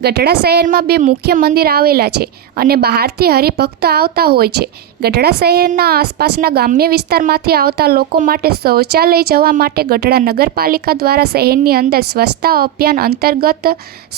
ગઢડા શહેરમાં બે મુખ્ય મંદિર આવેલા છે અને બહારથી હરિભક્ત આવતા હોય છે. ગઢડા શહેરના આસપાસના ગ્રામ્ય વિસ્તારમાંથી આવતા લોકો માટે શૌચાલય જવા માટે ગઢડા નગરપાલિકા દ્વારા શહેરની અંદર સ્વચ્છતા અભિયાન અંતર્ગત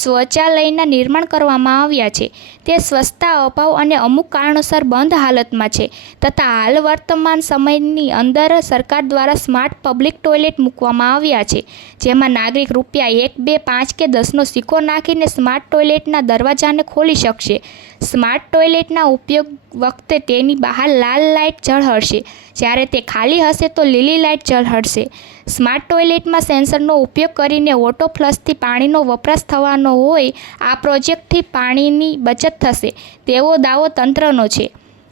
શૌચાલયના નિર્માણ કરવામાં આવ્યા છે. તે સ્વચ્છતા અભાવ અને અમુક કારણોસર બંધ હાલતમાં છે તથા હાલ વર્તમાન સમયની અંદર સરકાર દ્વારા સ્માર્ટ પબ્લિક ટોયલેટ મૂકવામાં આવ્યા છે જેમાં નાગરિક રૂપિયા એક, બે, પાંચ કે દસનો સિક્કો નાખીને સ્માર્ટ ટોયલેટના દરવાજાને ખોલી શકશે. સ્માર્ટ ટોયલેટના ઉપયોગ વખતે તેની બહાર લાલ લાઇટ ઝળહળશે. જ્યારે તે ખાલી હશે તો લીલી લાઇટ ઝળહળશે. સ્માર્ટ ટોયલેટમાં સેન્સરનો ઉપયોગ કરીને ઓટો ફ્લશથી પાણીનો વપરાશ થવાનો હોય, આ પ્રોજેક્ટથી પાણીની બચત થશે. તેવો દાવો તંત્રનો છે.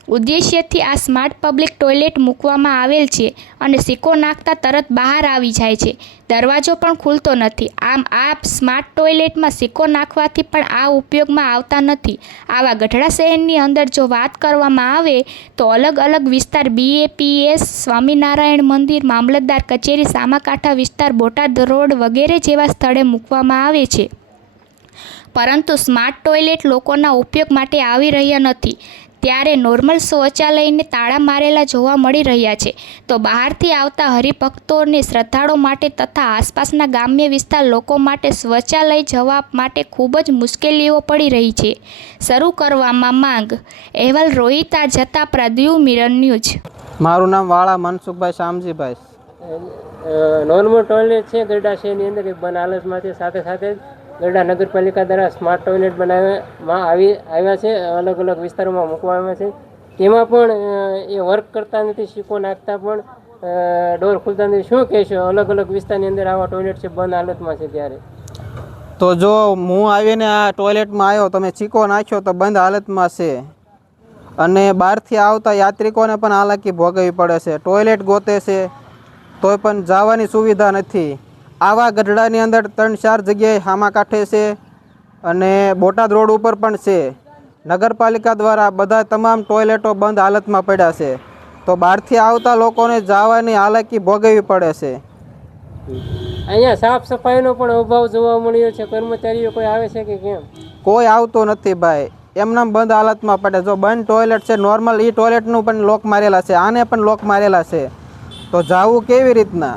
ઉદ્દેશ્યથી આ સ્માર્ટ પબ્લિક ટોયલેટ મૂકવામાં આવેલ છે અને સિક્કો નાખતા તરત બહાર આવી જાય છે. દરવાજો પણ ખુલતો નથી. આમ આ સ્માર્ટ ટોયલેટમાં સિક્કો નાખવાથી પણ આ ઉપયોગમાં આવતા નથી. આવા ગઢડા શહેરની અંદર જો વાત કરવામાં આવે તો અલગ અલગ વિસ્તાર બીએપીએસ સ્વામિનારાયણ મંદિર, મામલતદાર કચેરી, સામાકાંઠા વિસ્તાર, બોટાદ રોડ વગેરે જેવા સ્થળે મૂકવામાં આવે છે. પરંતુ સ્માર્ટ ટોયલેટ લોકોના ઉપયોગ માટે આવી રહ્યા નથી. ત્યારે નોર્મલ શૌચાલયને તાળા મારેલા જોવા મળી રહ્યા છે. તો બહારથી આવતા હરિભક્તોને શ્રદ્ધાળુઓ માટે તથા આસપાસના ગ્રામ્ય વિસ્તાર લોકો માટે શૌચાલય જવા માટે ખૂબ જ મુશ્કેલીઓ પડી રહી છે. શરૂ કરવામાં માંગ. અહેવાલ રોહિતા જતા પ્રદ્યુ મિરન ન્યૂઝ. મારું નામ વાળા મનસુખભાઈ શામજીભાઈ. નોર્મલ ટોયલેટ છે ગરડા શહેરની અંદર એ બન આલસમાં છે સાથે સાથે જ ગરડા નગરપાલિકા દ્વારા સ્માર્ટ ટોયલેટ બનાવવામાં આવી, આવ્યા છે, અલગ અલગ વિસ્તારોમાં મૂકવામાં આવ્યા છે. તેમાં પણ એ વર્ક કરતા નથી, શીખો નાખતા પણ ડોર ખુલતા નથી. શું કહેશો? અલગ અલગ વિસ્તારની અંદર આવા ટોયલેટ છે, બંધ હાલતમાં છે ત્યારે. તો જો હું આવીને આ ટોયલેટમાં આવ્યો, તમે ચીકો નાખ્યો, તો બંધ હાલતમાં છે. અને બહારથી આવતા યાત્રિકોને પણ હાલાકી ભોગવવી પડે છે. ટોયલેટ ગોતે છે, તોય પણ જવાની સુવિધા નથી. આવા ગઢડાની અંદર ત્રણ ચાર જગ્યાએ હામા કાંઠે છે અને બોટાદ રોડ ઉપર પણ છે. નગરપાલિકા દ્વારા બધા તમામ ટોયલેટો બંધ હાલતમાં પડ્યા છે. તો બહારથી આવતા લોકોને જવાની હાલાકી ભોગવવી પડે છે. અહીંયા સાફ સફાઈનો પણ અભાવ જોવા મળ્યો છે. કર્મચારીઓ કોઈ આવે છે કે કેમ? કોઈ આવતું નથી ભાઈ. એમનામ બંધ હાલતમાં પડે. જો બંધ ટોયલેટ છે નોર્મલ એ ટોયલેટનું પણ લોક મારેલા છે. આને પણ લોક મારેલા છે. તો જાવું કેવી રીતના?